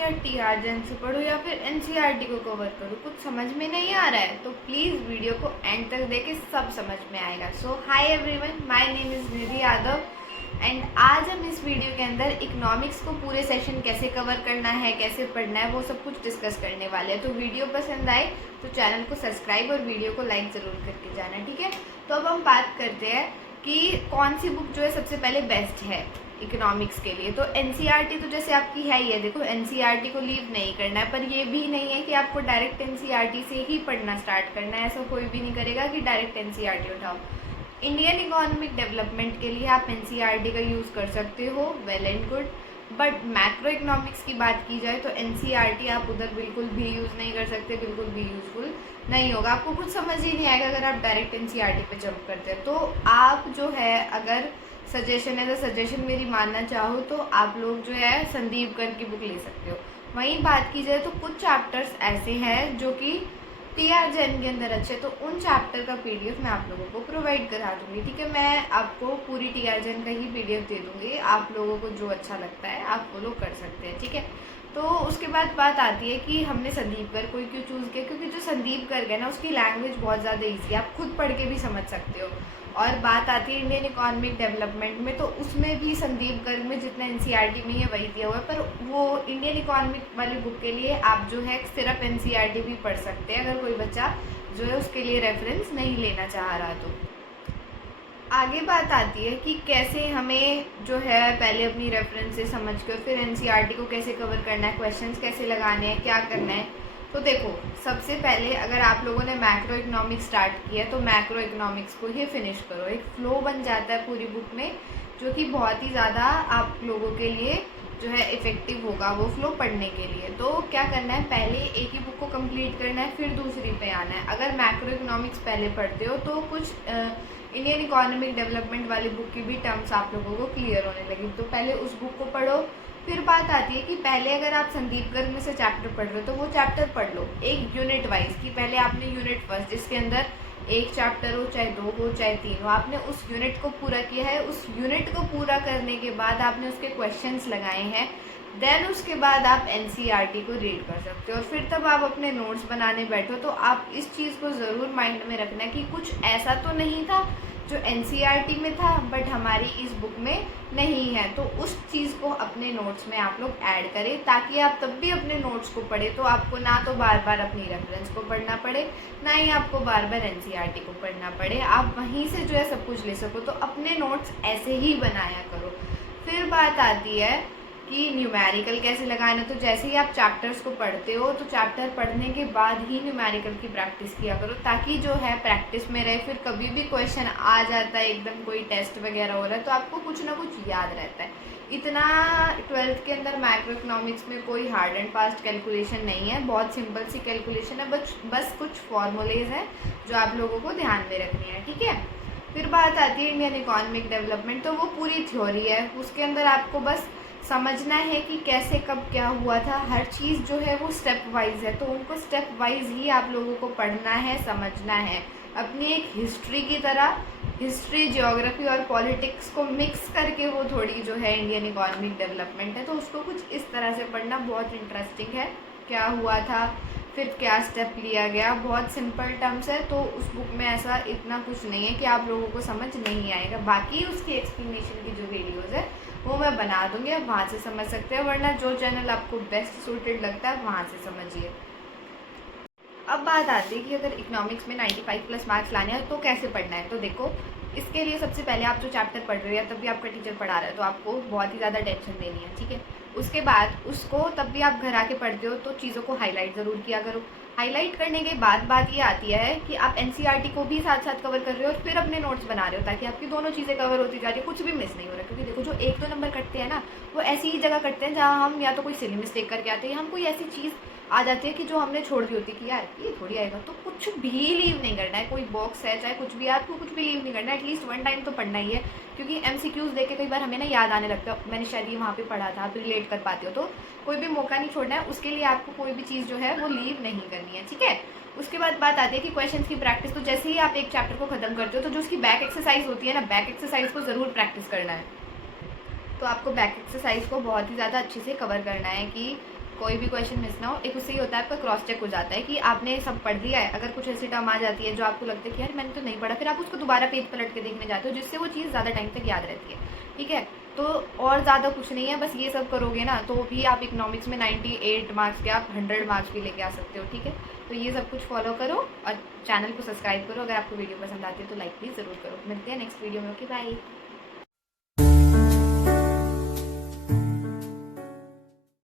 या टीआरजन से पढूं या फिर एनसीईआरटी को कवर करूं, कुछ समझ में नहीं आ रहा है तो प्लीज़ वीडियो को एंड तक देखें, सब समझ में आएगा। So hi everyone, my name is Nidhi Yadav and आज हम इस वीडियो के अंदर इकोनॉमिक्स को पूरे सेशन कैसे कवर करना है, कैसे पढ़ना है, वो सब कुछ डिस्कस करने वाले हैं। तो वीडियो पसंद आए तो चैनल को सब्सक्राइब और वीडियो को लाइक ज़रूर करके जाना, ठीक है। तो अब हम बात करते हैं कि कौन सी बुक जो है सबसे पहले बेस्ट है इकोनॉमिक्स के लिए। तो एनसीईआरटी तो जैसे आपकी है ही है, देखो एनसीईआरटी को लीव नहीं करना है, पर ये भी नहीं है कि आपको डायरेक्ट एनसीईआरटी से ही पढ़ना स्टार्ट करना है। ऐसा कोई भी नहीं करेगा कि डायरेक्ट एनसीईआरटी उठाओ। इंडियन इकोनॉमिक डेवलपमेंट के लिए आप एनसीईआरटी का यूज़ कर सकते हो, well and good. But macro economics की बात की जाए तो एनसीईआरटी आप उधर बिल्कुल भी यूज़ नहीं कर सकते, बिल्कुल भी यूज़फुल नहीं होगा। आपको कुछ समझ ही नहीं आएगा अगर आप डायरेक्ट एनसीईआरटी पे जंप करते हैं। तो आप जो है, अगर सजेशन है तो सजेशन मेरी मानना चाहो तो आप लोग जो है संदीप कर की बुक ले सकते हो। वहीं बात की जाए तो कुछ चैप्टर्स ऐसे हैं जो कि टीआरजन के अंदर अच्छे, तो उन चैप्टर का पीडीएफ मैं आप लोगों को प्रोवाइड करा दूंगी, ठीक है। मैं आपको पूरी टीआरजन का ही पीडीएफ दे दूंगी, आप लोगों को जो अच्छा लगता है आप फॉलो कर सकते हैं, ठीक है। तो उसके बाद बात आती है कि हमने संदीप गर्ग को क्यों चूज़ किया, क्योंकि जो संदीप गर्ग है ना, उसकी लैंग्वेज बहुत ज़्यादा ईजी है, आप खुद पढ़ के भी समझ सकते हो। और बात आती है इंडियन इकोनॉमिक डेवलपमेंट में, तो उसमें भी संदीप गर्ग में जितना एनसीईआरटी में है वही दिया हुआ है, पर वो इंडियन इकोनॉमिक वाली बुक के लिए आप जो है सिर्फ एनसीईआरटी भी पढ़ सकते हैं, अगर कोई बच्चा जो है उसके लिए रेफरेंस नहीं लेना चाह रहा तो। आगे बात आती है कि कैसे हमें जो है पहले अपनी रेफरेंस से समझ कर फिर एनसीईआरटी को कैसे कवर करना है, क्वेश्चंस कैसे लगाने हैं, क्या करना है। तो देखो, सबसे पहले अगर आप लोगों ने मैक्रो इकोनॉमिक्स स्टार्ट किया तो मैक्रो इकोनॉमिक्स को ही फिनिश करो। एक फ्लो बन जाता है पूरी बुक में जो कि बहुत ही ज़्यादा आप लोगों के लिए जो है इफ़ेक्टिव होगा वो फ्लो पढ़ने के लिए। तो क्या करना है, पहले एक ही बुक को कंप्लीट करना है, फिर दूसरी पे आना है। अगर मैक्रो इकोनॉमिक्स पहले पढ़ते हो तो कुछ इंडियन इकोनॉमिक डेवलपमेंट वाली बुक की भी टर्म्स आप लोगों को क्लियर होने लगी, तो पहले उस बुक को पढ़ो। फिर बात आती है कि पहले अगर आप संदीप गर्ग में से चैप्टर पढ़ रहे हो तो वो चैप्टर पढ़ लो एक यूनिट वाइज, कि पहले आपने यूनिट फर्स्ट जिसके अंदर एक चैप्टर हो, चाहे 2 हो चाहे 3 हो, आपने उस यूनिट को पूरा किया है। उस यूनिट को पूरा करने के बाद आपने उसके क्वेश्चंस लगाए हैं, देन उसके बाद आप एनसीईआरटी को रीड कर सकते हो और फिर तब आप अपने नोट्स बनाने बैठो। तो आप इस चीज़ को ज़रूर माइंड में रखना कि कुछ ऐसा तो नहीं था जो एनसीईआरटी में था बट हमारी इस बुक में नहीं है, तो उस चीज़ को अपने नोट्स में आप लोग ऐड करें, ताकि आप तब भी अपने नोट्स को पढ़े तो आपको ना तो बार बार अपनी रेफरेंस को पढ़ना पड़े, ना ही आपको बार बार एनसीईआरटी को पढ़ना पड़े, आप वहीं से जो है सब कुछ ले सको। तो अपने नोट्स ऐसे ही बनाया करो। फिर बात आती है कि न्यूमेरिकल कैसे लगाना। तो जैसे ही आप चैप्टर्स को पढ़ते हो तो चैप्टर पढ़ने के बाद ही न्यूमेरिकल की प्रैक्टिस किया करो, ताकि जो है प्रैक्टिस में रहे। फिर कभी भी क्वेश्चन आ जाता है, एकदम कोई टेस्ट वगैरह हो रहा है, तो आपको कुछ ना कुछ याद रहता है। इतना 12th के अंदर मैक्रो इकोनॉमिक्स में कोई हार्ड एंड फास्ट कैलकुलेशन नहीं है, बहुत सिंपल सी कैलकुलेशन है, बस कुछ फॉर्मूलेज हैं जो आप लोगों को ध्यान में रखनी है, ठीक है। फिर बात आती है इंडियन इकोनॉमिक डेवलपमेंट, तो वो पूरी थ्योरी है, उसके अंदर आपको बस समझना है कि कैसे कब क्या हुआ था। हर चीज़ जो है वो स्टेप वाइज है, तो उनको स्टेप वाइज ही आप लोगों को पढ़ना है, समझना है। अपनी एक हिस्ट्री की तरह हिस्ट्री, ज्योग्राफी और पॉलिटिक्स को मिक्स करके वो थोड़ी जो है इंडियन इकोनॉमिक डेवलपमेंट है, तो उसको कुछ इस तरह से पढ़ना बहुत इंटरेस्टिंग है। क्या हुआ था, फिर क्या स्टेप लिया गया, बहुत सिंपल टर्म्स है, तो उस बुक में ऐसा इतना कुछ नहीं है कि आप लोगों को समझ नहीं आएगा। बाकी उसकी एक्सप्लेनेशन की जो वीडियोज़ है वो मैं बना दूंगी, आप वहाँ से समझ सकते हैं, वरना जो चैनल आपको बेस्ट सूटेड लगता है वहाँ से समझिए। अब बात आती है कि अगर इकोनॉमिक्स में 95 प्लस मार्क्स लाने हैं तो कैसे पढ़ना है। तो देखो, इसके लिए सबसे पहले आप जो चैप्टर पढ़ रहे हो या तब भी आपका टीचर पढ़ा रहा है तो आपको बहुत ही ज़्यादा टेंशन देनी है, ठीक है। उसके बाद उसको तब भी आप घर आके पढ़ते हो तो चीज़ों को हाईलाइट ज़रूर किया करो। हाईलाइट करने के बाद बात ये आती है कि आप एनसीईआरटी को भी साथ साथ कवर कर रहे हो और फिर अपने नोट्स बना रहे हो, ताकि आपकी दोनों चीज़ें कवर होती जा रही है, कुछ भी मिस नहीं हो रहा। क्योंकि देखो, जो 1-2 नंबर कटते हैं ना, वो ऐसी ही जगह कटते हैं जहाँ हम या तो कोई सिली मिस्टेक करके आते हैं, हम कोई ऐसी चीज़ आ जाती है कि जो हमने छोड़ दी होती है कि यार ये थोड़ी आएगा, तो कुछ भी लीव नहीं करना है। कोई बॉक्स है चाहे कुछ भी, आपको कुछ भी लीव नहीं करना है, एटलीस्ट 1 टाइम तो पढ़ना ही है। क्योंकि एमसीक्यूज देख के कई बार हमें ना याद आने लगता है, मैंने शायद ये वहाँ पे पढ़ा था, आप रिलेट कर पाते हो, तो कोई भी मौका नहीं छोड़ना है। उसके लिए आपको कोई भी चीज़ जो है वो लीव नहीं करनी है, ठीक है। उसके बाद बात आती है कि क्वेश्चंस की प्रैक्टिस। तो जैसे ही आप एक चैप्टर को खत्म करते हो तो जो उसकी बैक एक्सरसाइज होती है ना, बैक एक्सरसाइज को ज़रूर प्रैक्टिस करना है। तो आपको बैक एक्सरसाइज को बहुत ही ज़्यादा अच्छे से कवर करना है कि कोई भी क्वेश्चन मिस ना हो। एक उससे ही होता है आपका क्रॉस चेक हो जाता है कि आपने सब पढ़ लिया है। अगर कुछ ऐसी टर्म आ जाती है जो आपको लगता है कि यार मैंने तो नहीं पढ़ा, फिर आप उसको दोबारा पेज पलट के देखने जाते हो, जिससे वो चीज़ ज़्यादा टाइम तक याद रहती है। ठीक है, तो और ज़्यादा कुछ नहीं है, बस ये सब करोगे ना तो भी आप इकोनॉमिक्स में 98 मार्क्स के आप 100 मार्क्स भी लेके आ सकते हो। ठीक है, तो ये सब कुछ फॉलो करो और चैनल को सब्सक्राइब करो। अगर आपको वीडियो पसंद आती है तो लाइक प्लीज़ ज़रूर करो। मिलते हैं नेक्स्ट वीडियो में। Okay bye.